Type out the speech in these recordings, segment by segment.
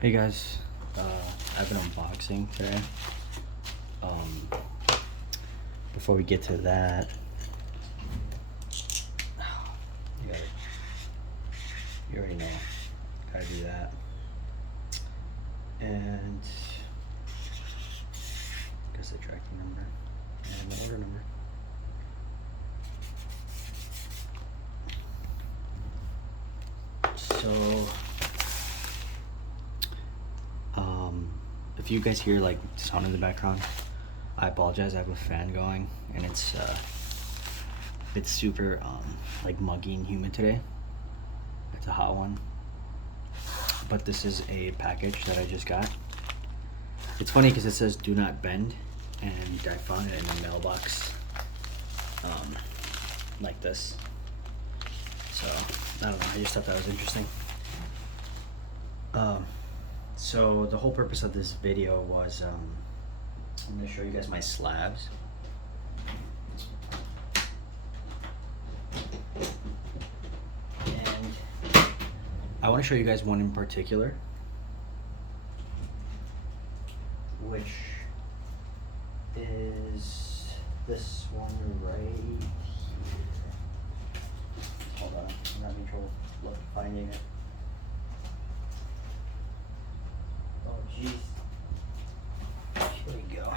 Hey guys, I've been unboxing today. Um, Before we get to that, you, gotta, you already know, gotta do that. And I guess the tracking number and the order number. So, if you guys hear like sound in the background, I apologize. I have a fan going, and it's super like muggy and humid today. It's a hot one, but this is a package that I just got. It's funny because it says "Do not bend," and I found it in the mailbox, like this. So I don't know. I just thought that was interesting. So the whole purpose of this video was I'm going to show you guys my slabs. And I want to show you guys one in particular, which is this one right here. Hold on, I'm having trouble finding it. Oh jeez. Here we go.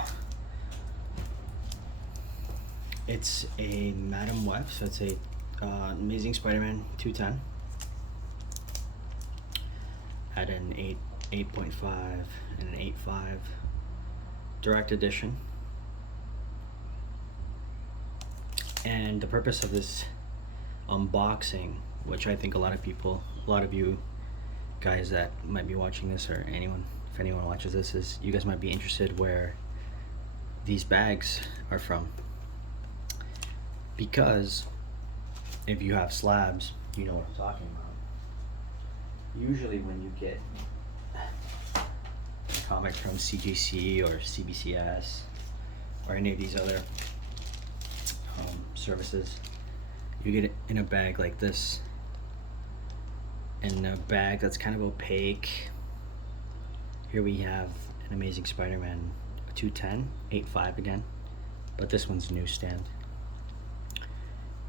It's a Madam Web, so it's a Amazing Spider-Man 210. Had an 8.5 and an 8.5 direct edition. And the purpose of this unboxing, which I think a lot of you guys that might be watching this, or if anyone watches this, is you guys might be interested where these bags are from. Because if you have slabs, you know what I'm talking about. Usually when you get a comic from CGC or CBCS or any of these other services, you get it in a bag like this, in a bag that's kind of opaque. Here we have an Amazing Spider-Man 210, 8.5 again, but this one's newsstand.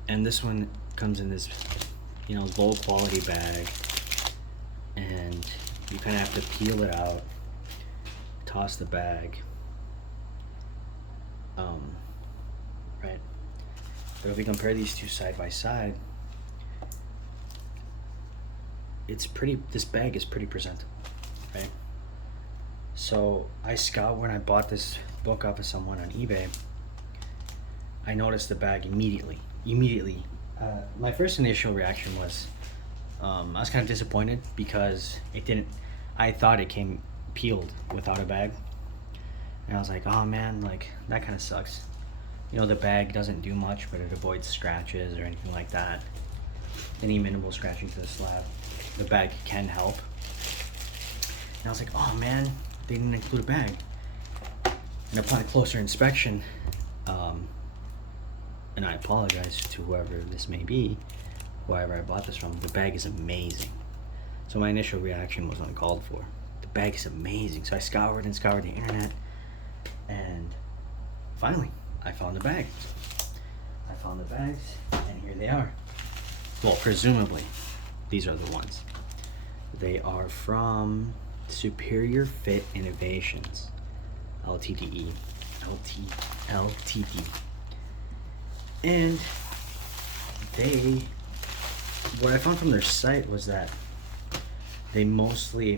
And this one comes in this, low quality bag, and you kind of have to peel it out, toss the bag, right? But if we compare these two side by side, this bag is pretty presentable, right? So when I bought this book off of someone on eBay, I noticed the bag immediately. My first initial reaction was, I was kind of disappointed because I thought it came peeled without a bag. And I was like, oh man, like that kind of sucks. The bag doesn't do much, but it avoids scratches or anything like that. Any minimal scratching to the slab, the bag can help. And I was like, oh man, they didn't include a bag. And upon closer inspection, and I apologize to whoever this may be, whoever I bought this from, the bag is amazing. So my initial reaction was uncalled for. The bag is amazing. So I scoured the internet, and finally, I found the bags. And here they are. Well, presumably, these are the ones. They are from Superior Fit Innovations, Ltd. And what I found from their site was that they mostly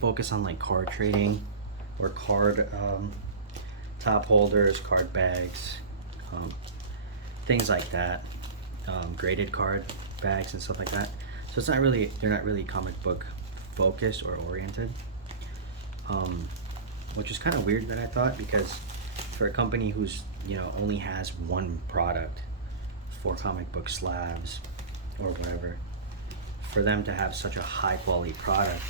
focus on like card trading or card top holders, card bags, things like that, graded card bags and stuff like that. So they're not really comic book focused or oriented, which is kind of weird that I thought, because for a company who's only has one product for comic book slabs or whatever, for them to have such a high quality product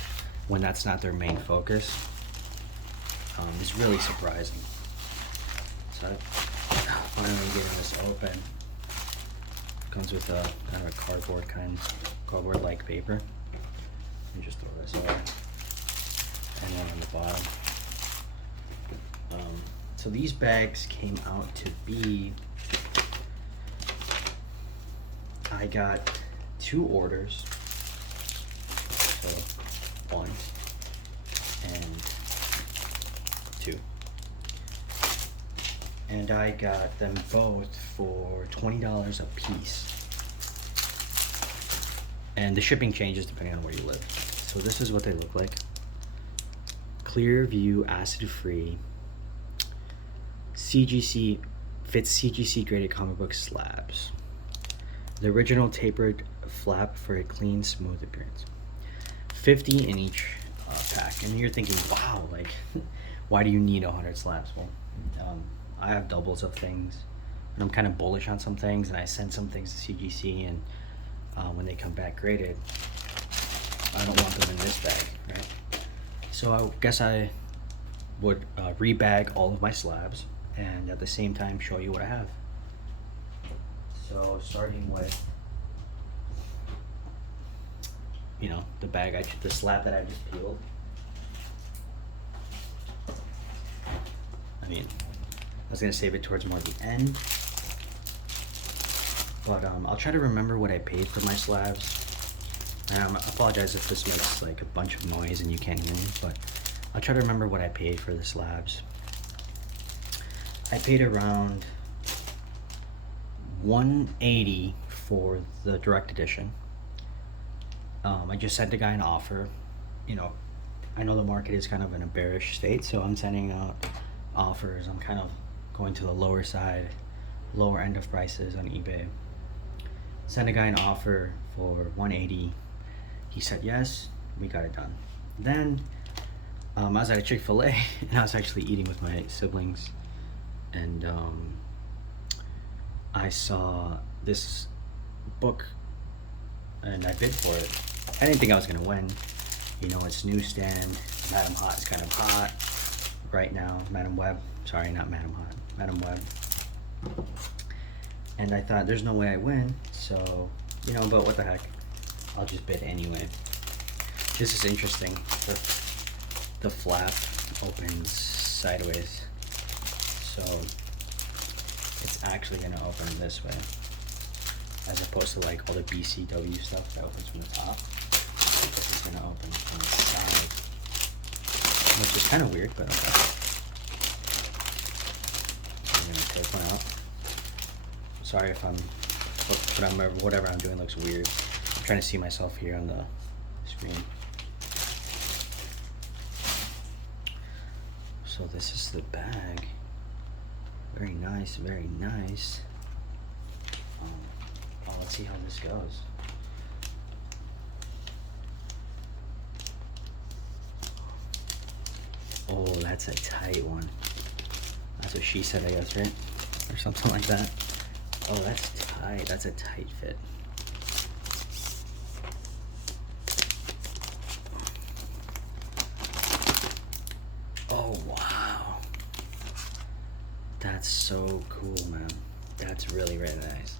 when that's not their main focus is really surprising. So finally getting this open. Comes with a kind of a cardboard kind cardboard-like paper. Let me just throw this away. And then on the bottom. So these bags came out to be, I got 2 orders. So 1 and 2. And I got them both for $20 a piece. And the shipping changes depending on where you live. So this is what they look like. Clear view, acid-free, CGC, fits CGC graded comic book slabs. The original tapered flap for a clean, smooth appearance. 50 in each pack. And you're thinking, wow, like, why do you need 100 slabs? Well, I have doubles of things, and I'm kind of bullish on some things, and I send some things to CGC, and when they come back graded, I don't want them in this bag, right? So I guess I would rebag all of my slabs, and at the same time show you what I have. So starting with, you know, the slab that I just peeled. I mean, I was gonna save it towards more the end, but I'll try to remember what I paid for my slabs. And I apologize if this makes like a bunch of noise and you can't hear me, but I'll try to remember what I paid for the slabs. I paid around $180 for the direct edition. I just sent the guy an offer. You know, I know the market is kind of in a bearish state, so I'm sending out offers. I'm kind of going to the lower side, lower end of prices on eBay. Sent a guy an offer for $180. He said yes, we got it done. Then I was at a Chick-fil-A and I was actually eating with my siblings, and I saw this book and I bid for it. I didn't think I was gonna win. You know, it's newsstand. Madam Hot is kind of hot right now. Madam Web, sorry, not Madam Hot, Madam Web. And I thought, there's no way I win, so, you know, but what the heck, I'll just bid anyway. This is interesting. The flap opens sideways, so it's actually gonna open this way, as opposed to like all the BCW stuff that opens from the top. This is gonna open from the side, which is kind of weird, but okay. I'm gonna take one out. Sorry if whatever I'm doing looks weird. I'm trying to see myself here on the screen. So this is the bag. Very nice, very nice. Let's see how this goes. Oh, that's a tight one. That's what she said, I guess, right? Or something like that. Oh, that's tight. That's a tight fit. Oh, wow. That's so cool, man. That's really, really nice.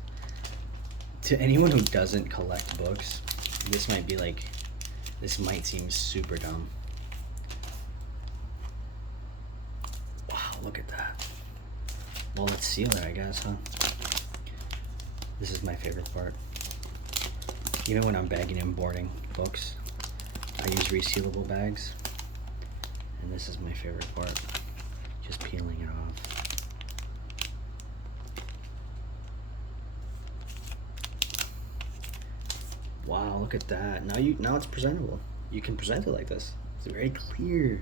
To anyone who doesn't collect books, this might seem super dumb. Wow, look at that. Well, let's seal it, I guess, huh? This is my favorite part. Even when I'm bagging and boarding books, I use resealable bags. And this is my favorite part. Just peeling it off. Wow, look at that. Now it's presentable. You can present it like this. It's very clear.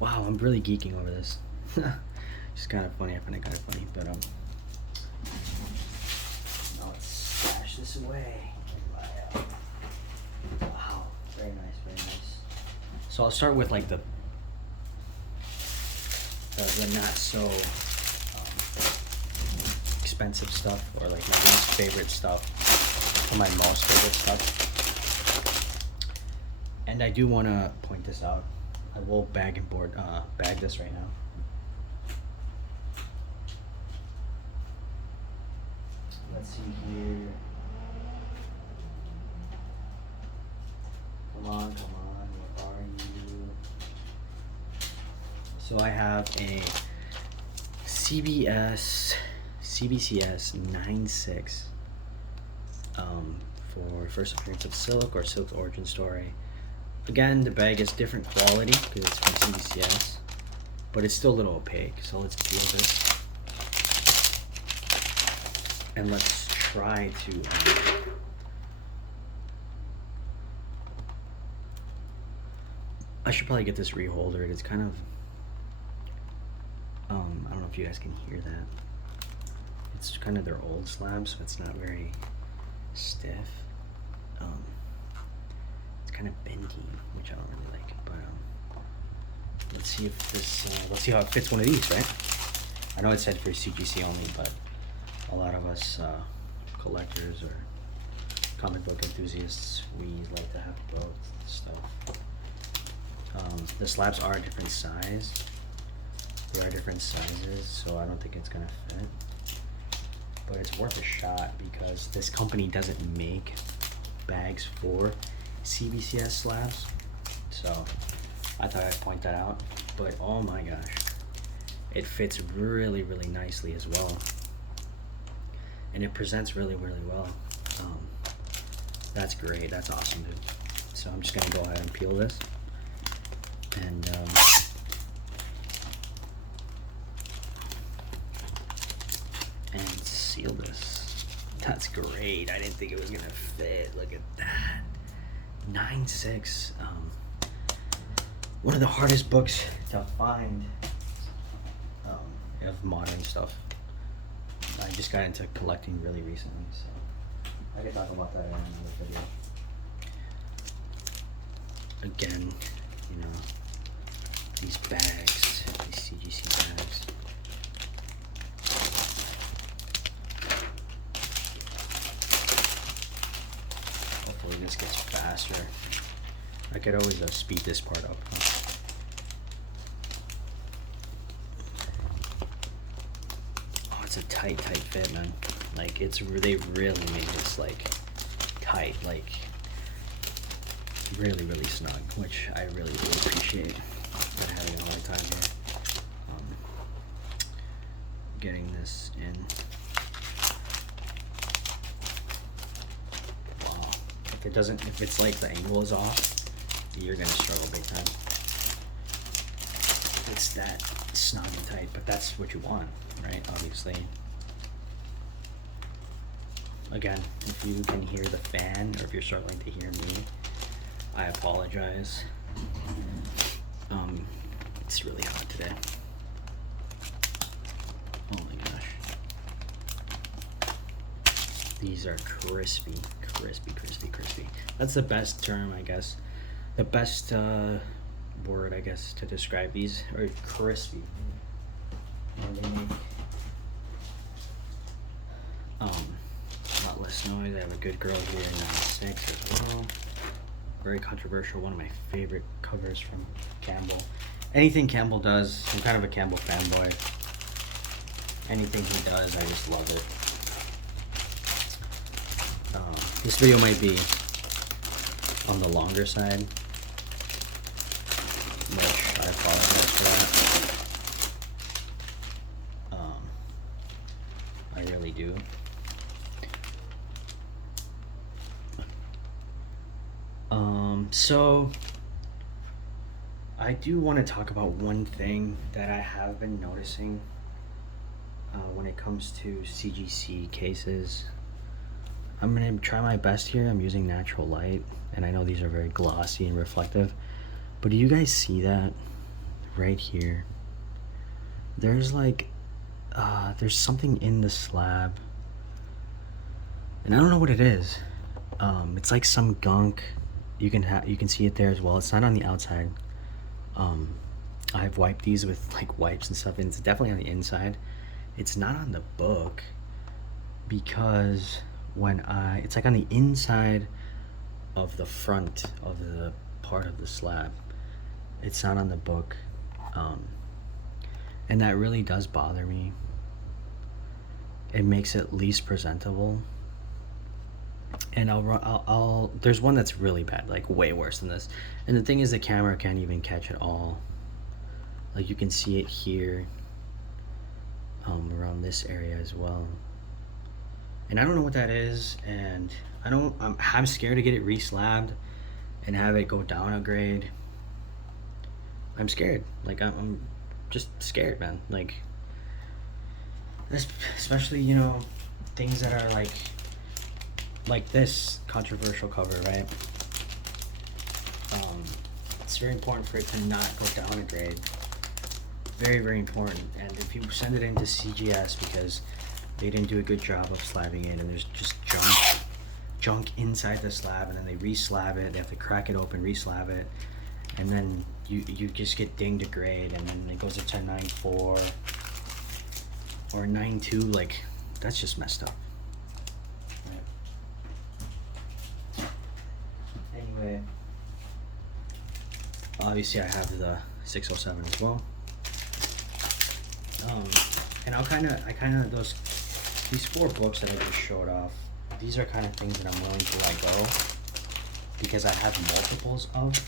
Wow, I'm really geeking over this. It's kind of funny. I find it kind of funny, but now let's stash this away. Wow, very nice, very nice. So I'll start with like the not so expensive stuff, or like my least favorite stuff, or my most favorite stuff. And I do want to point this out. I will bag this right now. Let's see here. So I have a CBCS 9.8 for first appearance of Silk or Silk's origin story. Again, the bag is different quality because it's from CGCS, but it's still a little opaque. So let's peel this and let's try to I should probably get this reholdered. It's kind of I don't know if you guys can hear that. It's kind of their old slab, so it's not very stiff. It's kind of bendy, which I don't really like. But let's see if this. Let's see how it fits one of these, right? I know it said for CGC only, but a lot of us collectors or comic book enthusiasts, we like to have both stuff. The slabs are a different size. They are different sizes, so I don't think it's gonna fit. But it's worth a shot because this company doesn't make bags for CBCS slabs. So I thought I'd point that out. But oh my gosh, it fits really, really nicely as well. And it presents really, really well. That's great. That's awesome, dude. So I'm just gonna go ahead and peel this. And seal this. That's great. I didn't think it was gonna fit. Look at that. 9.6. One of the hardest books to find of modern stuff. I just got into collecting really recently, so I could talk about that in another video. Again, you know, these bags, these CGC bags. Hopefully this gets faster. I could always speed this part up. Oh, it's a tight fit, man. Like they really made this like tight, like really, really snug, which I really, really appreciate. I'm having a hard time here getting this in. Wow. If it's like the angle is off, you're gonna struggle big time. It's that snug and tight, but that's what you want, right? Obviously. Again, if you can hear the fan, or if you're struggling to hear me, I apologize. It's really hot today. Oh my gosh. These are crispy. That's the best term, I guess. The best word, I guess, to describe these are crispy. And they make a lot less noise. I have a good girl here in 9.6 as well. Very controversial, one of my favorite covers from Campbell. Anything Campbell does, I'm kind of a Campbell fanboy. Anything he does, I just love it. This video might be on the longer side, which I apologize for that. I really do. So I do want to talk about one thing that I have been noticing when it comes to CGC cases. I'm going to try my best here. I'm using natural light, and I know these are very glossy and reflective, but do you guys see that right here? There's like there's something in the slab, and I don't know what it is. It's like some gunk. You can see it there as well. It's not on the outside. I've wiped these with like wipes and stuff, and it's definitely on the inside. It's not on the book because it's like on the inside of the front of the part of the slab. It's not on the book, and that really does bother me. It makes it least presentable. And there's one that's really bad, like way worse than this. And the thing is, the camera can't even catch it all. Like you can see it here, around this area as well. And I don't know what that is, and I'm scared to get it re-slabbed and have it go down a grade. I'm scared. Like I'm just scared, man. Like especially, you know, things that are like this controversial cover, right? It's very important for it to not go down a grade. Very, very important. And if you send it into CGS because they didn't do a good job of slabbing it, and there's just junk inside the slab, and then they re-slab it, they have to crack it open, re-slab it, and then you just get dinged a grade, and then it goes into 9.4 or 9.2. Like, that's just messed up. Right. Anyway, obviously I have the 607 as well. And these 4 books that I just showed off, these are kind of things that I'm willing to let go because I have multiples of.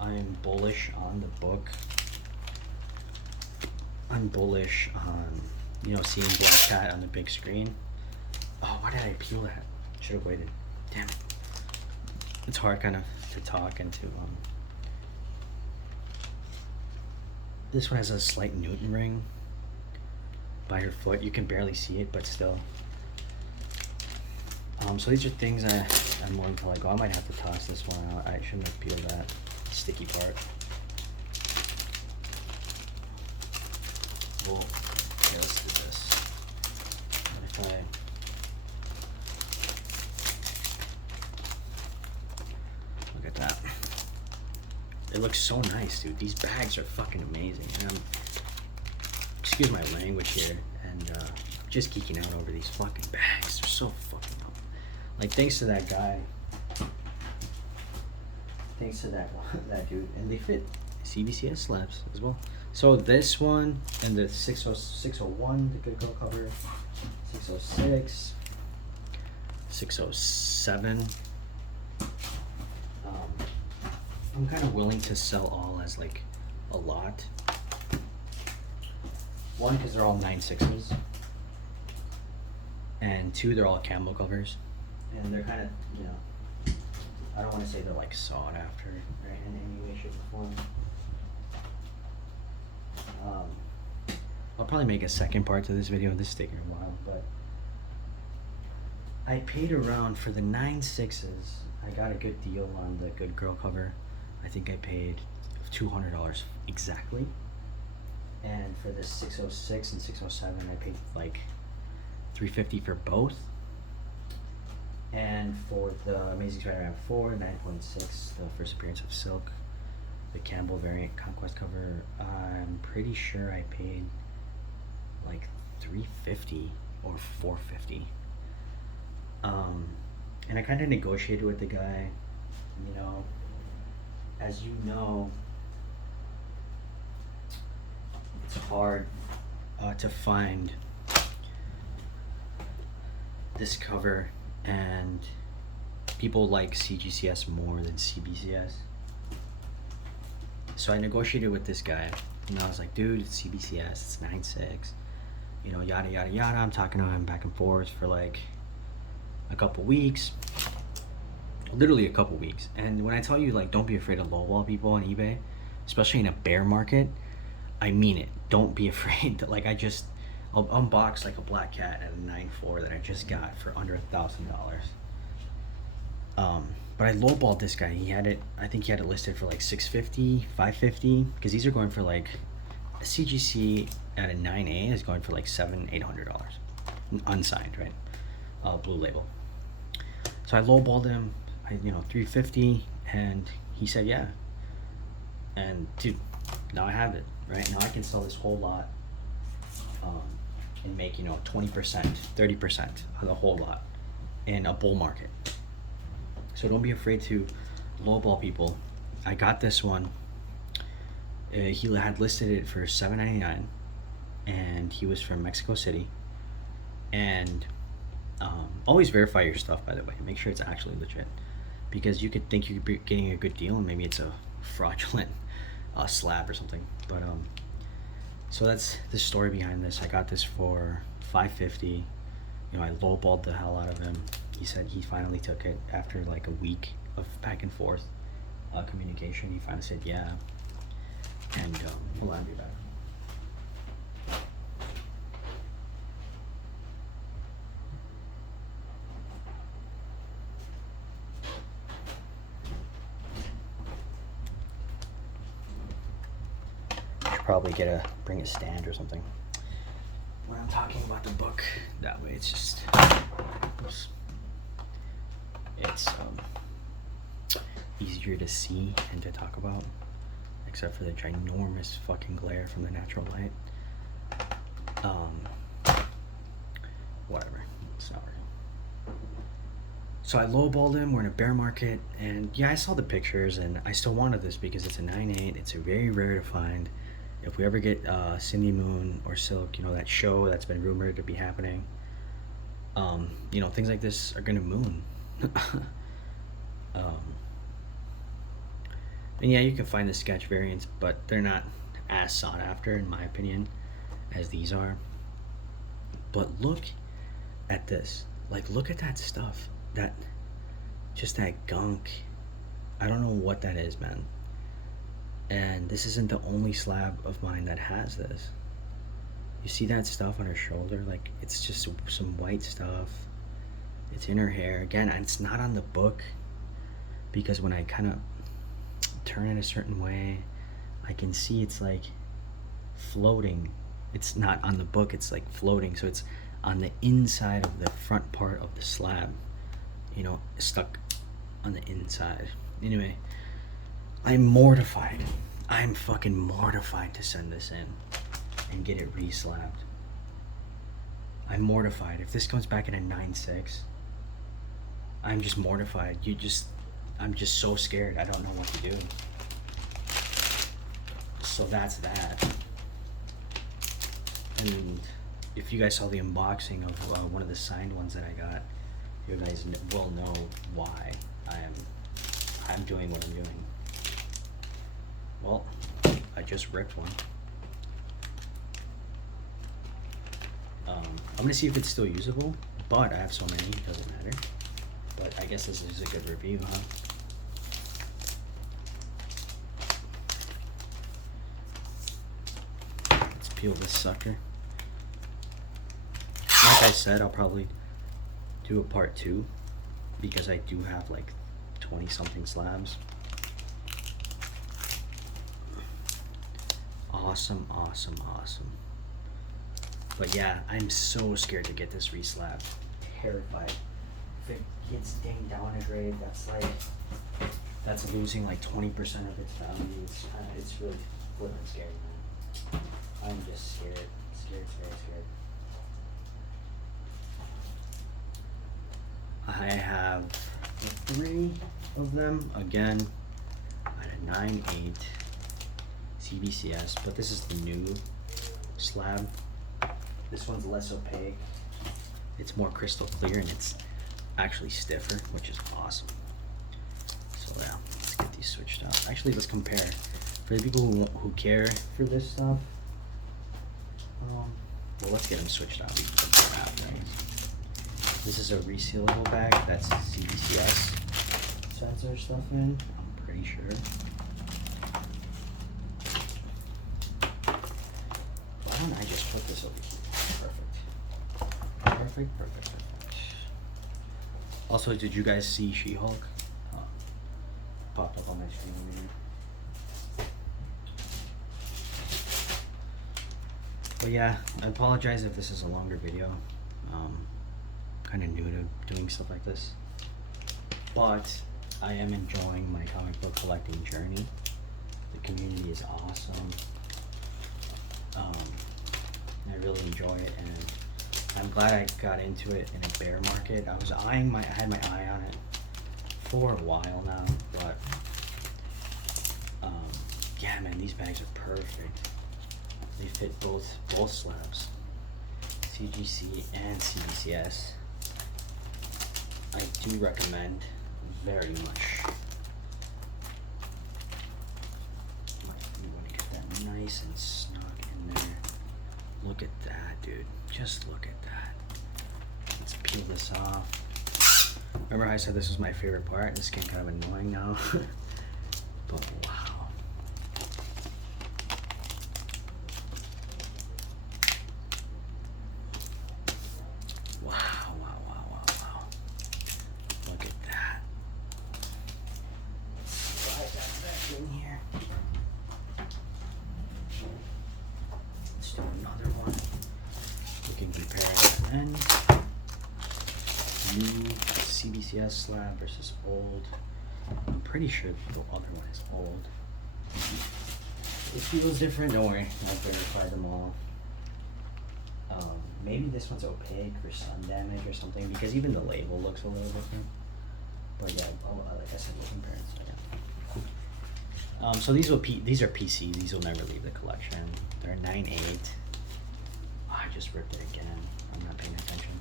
I'm bullish on the book. I'm bullish on, you know, seeing Black Cat on the big screen. Oh, why did I peel that? Should have waited. Damn it. It's hard kind of to talk and to This one has a slight Newton ring by her foot. You can barely see it, but still. So these are things I'm willing to let go. I might have to toss this one out. I shouldn't have peeled that sticky part. Well, okay, let's do this. What if look at that. It looks so nice, dude. These bags are fucking amazing. And excuse my language here, and I'm just geeking out over these fucking bags. They're so fucking awesome. Like, thanks to that guy. Thanks to that dude. And they fit CBCS slabs as well. So this one and the 601, the Good Girl cover, 606, 607. I'm kind of willing to sell all as like a lot. One, because they're all 9.6s, and 2, they're all camo covers, and they're kind of, you know, I don't want to say they're like sought after, right, in any way, shape, or form. I'll probably make a second part to this video. This is taking a while, but I paid around for the 9.6s. I got a good deal on the Good Girl cover. I think I paid $200 exactly. And for the 606 and 607, I paid like $350 for both. And for the Amazing Spider-Man 4, 9.6, the first appearance of Silk, the Campbell variant Conquest cover, I'm pretty sure I paid like $350 or $450. And I kind of negotiated with the guy, you know, as you know, it's hard to find this cover, and people like CGCS more than CBCS. So I negotiated with this guy, and I was like, dude, it's CBCS, it's 9.6, you know, yada yada yada. I'm talking to him back and forth for like a couple weeks, literally a couple weeks. And when I tell you, like, don't be afraid to lowball people on eBay, especially in a bear market, I mean it. Don't be afraid to, like, I'll unbox like a Black Cat at a 9.4 that I just got for under $1,000. But I lowballed this guy. I think he had it listed for like $650, $550, because these are going for like a CGC at a 9.8 is going for like $700, $800, unsigned, right? Blue label. So I lowballed him, $350, and he said yeah. And dude, now I have it, right? Now I can sell this whole lot, and make 20%, 30% of the whole lot in a bull market. So don't be afraid to lowball people. I got this one. He had listed it for $7.99, and he was from Mexico City. And always verify your stuff, by the way. Make sure it's actually legit, because you could think you're getting a good deal and maybe it's a fraudulent Slab or something. But so that's the story behind this. I got this for $5.50. You know, I lowballed the hell out of him. He said he finally took it after like a week of back and forth communication. He finally said yeah. And hold on, I'll be back. Probably bring a stand or something when I'm talking about the book. That way it's just it's easier to see and to talk about, except for the ginormous fucking glare from the natural light. Whatever, it's not real. So I lowballed him. We're in a bear market, and yeah, I saw the pictures, and I still wanted this because it's a 9.8. It's a very rare to find. If we ever get Cindy Moon or Silk, you know, that show that's been rumored to be happening, you know, things like this are gonna moon. And yeah, you can find the sketch variants, but they're not as sought after, in my opinion, as these are. But look at this. Like, look at that stuff. Just that gunk. I don't know what that is, man. And this isn't the only slab of mine that has this. You see that stuff on her shoulder? Like, it's just some white stuff. It's in her hair. Again, it's not on the book, because when I kind of turn it a certain way, I can see it's like floating. It's not on the book, it's like floating. So it's on the inside of the front part of the slab, you know, stuck on the inside. Anyway, I'm mortified. I'm fucking mortified to send this in and get it re-slabbed. I'm mortified. If this comes back in a 9.6, I'm just mortified. I'm just so scared. I don't know what to do. So that's that. And if you guys saw the unboxing of one of the signed ones that I got, you guys will know why I'm doing what I'm doing. Well, I just ripped one. I'm gonna see if it's still usable, but I have so many, it doesn't matter. But I guess this is a good review, huh? Let's peel this sucker. Like I said, I'll probably do a part 2, because I do have like 20 something slabs. Awesome, awesome, awesome. But yeah, I'm so scared to get this re-slabbed. Terrified. If it gets dinged down a grade, that's losing like 20% of its value. It's really flipping scary, man. I'm just scared. Scared. I have 3 of them, again, at a 9.8 CBCS, but this is the new slab. This one's less opaque. It's more crystal clear, and it's actually stiffer, which is awesome. So yeah, let's get these switched out. Actually, let's compare. For the people who care for this stuff, well, let's get them switched out. We can compare after. This is a resealable bag. That's CBCS sensor stuff in, I'm pretty sure. Why don't I just put this over here? Perfect. Also, did you guys see She-Hulk? Popped up on my screen here. But yeah, I apologize if this is a longer video. Kind of new to doing stuff like this. But I am enjoying my comic book collecting journey. The community is awesome. I really enjoy it, and I'm glad I got into it in a bear market. I had my eye on it for a while now, but yeah, man, these bags are perfect. They fit both slabs, CGC and CBCS. I do recommend very much. nice and snug in there. Look at that, dude. Just look at that. Let's peel this off. Remember how I said this was my favorite part? This is getting kind of annoying now. But wow. Wow, wow, wow, wow, wow. Look at that. Slide that back in here. Let's do another one. We can compare it then. New CBCS slab versus old. I'm pretty sure the other one is old. It feels different. Don't worry, I've verified them all. Maybe this one's opaque for sun damage or something, because even the label looks a little different. But yeah, like I said, we'll compare it. So, so these are PC. These will never leave the collection. They're 9.8. Oh, I just ripped it again. I'm not paying attention.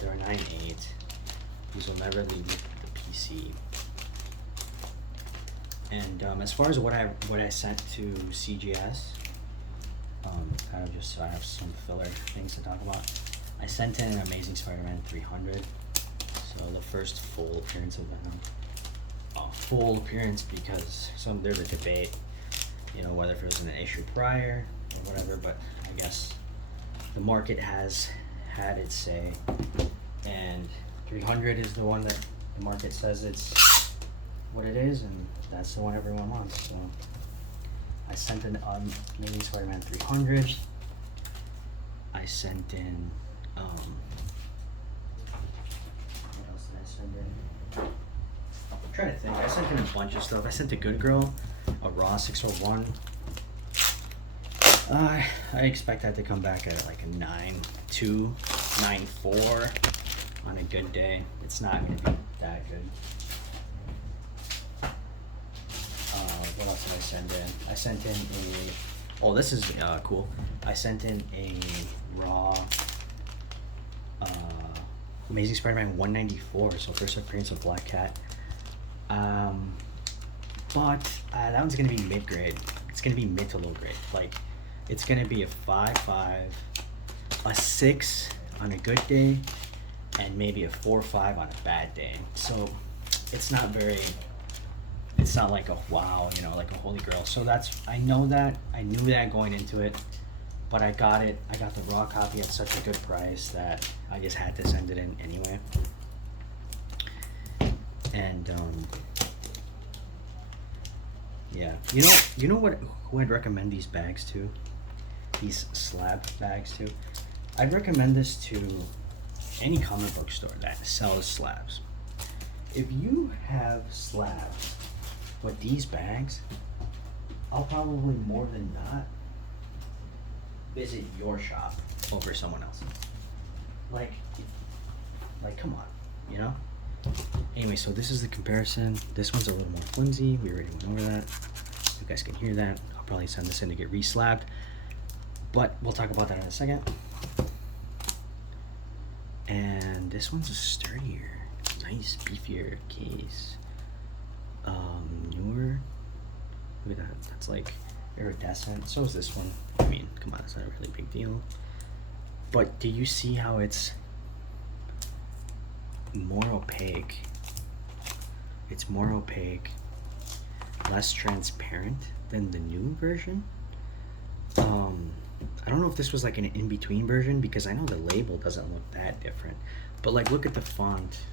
They're 9.8. These will never leave the PC. And as far as what I sent to CGS, kind of just so I have some filler things to talk about. I sent in Amazing Spider-Man 300, so the first full appearance of Venom. Full appearance because there's a debate, you know, whether if it was in an issue prior or whatever. But I guess the market has had its say, and 300 is the one that the market says it's what it is, and that's the one everyone wants. So I sent in Amazing Spider-Man 300. I sent in what else did I send in? I'm trying to think. I sent in a bunch of stuff. I sent a Good Girl, a Raw 601. I expect that to come back at like a 9.2, 9.4 on a good day. It's not going to be that good. What else did I send in? I sent in a... Oh, this is cool. I sent in a Raw Amazing Spider-Man 194, so first appearance of Black Cat. But that one's going to be mid-grade. It's going to be mid to low grade. Like, it's going to be a 5.5, a 6 on a good day, and maybe a 4.5 on a bad day. So it's not very... It's not like a wow, you know, like a holy grail. So I knew that going into it, but I got the raw copy at such a good price that I just had to send it in anyway. And yeah, you know what? Who I'd recommend these bags to? These slab bags to? I'd recommend this to any comic book store that sells slabs. If you have slabs with these bags, I'll probably more than not visit your shop over someone else's. Like come on, you know? Anyway, so this is the comparison. This one's a little more flimsy. We already went over that. You guys can hear that. I'll probably send this in to get re-slabbed, but we'll talk about that in a second. And this one's a sturdier, nice, beefier case. Newer. Look at that. That's like iridescent. So is this one. I mean, come on, it's not a really big deal. But do you see how it's more opaque? It's more opaque, less transparent than the new version. I don't know if this was like an in-between version, because I know the label doesn't look that different. But like, look at the font.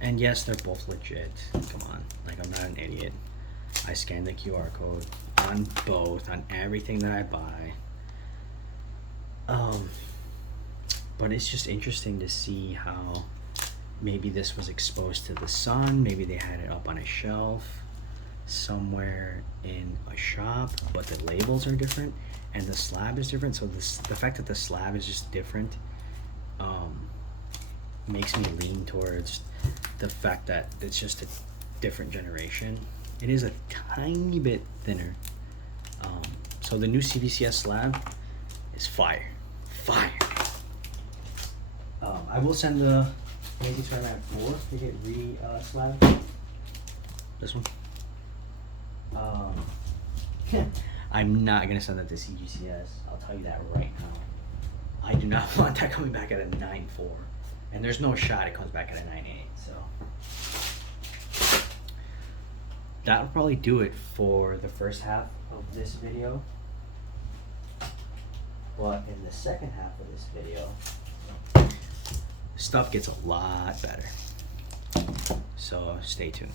And yes, they're both legit. Come on, like, I'm not an idiot. I scan the QR code on both, on everything that I buy. But it's just interesting to see how maybe this was exposed to the sun. Maybe they had it up on a shelf somewhere in a shop, but the labels are different and the slab is different. So the fact that the slab is just different makes me lean towards the fact that it's just a different generation. It is a tiny bit thinner. So the new CBCS slab is fire. I will send the Amazing Spider-Man 4 to get re-slabbed. This one. I'm not gonna send that to CGCS. I'll tell you that right now. I do not want that coming back at a 9.4, and there's no shot it comes back at a 9.8. So that'll probably do it for the first half of this video. But in the second half of this video, stuff gets a lot better. So stay tuned.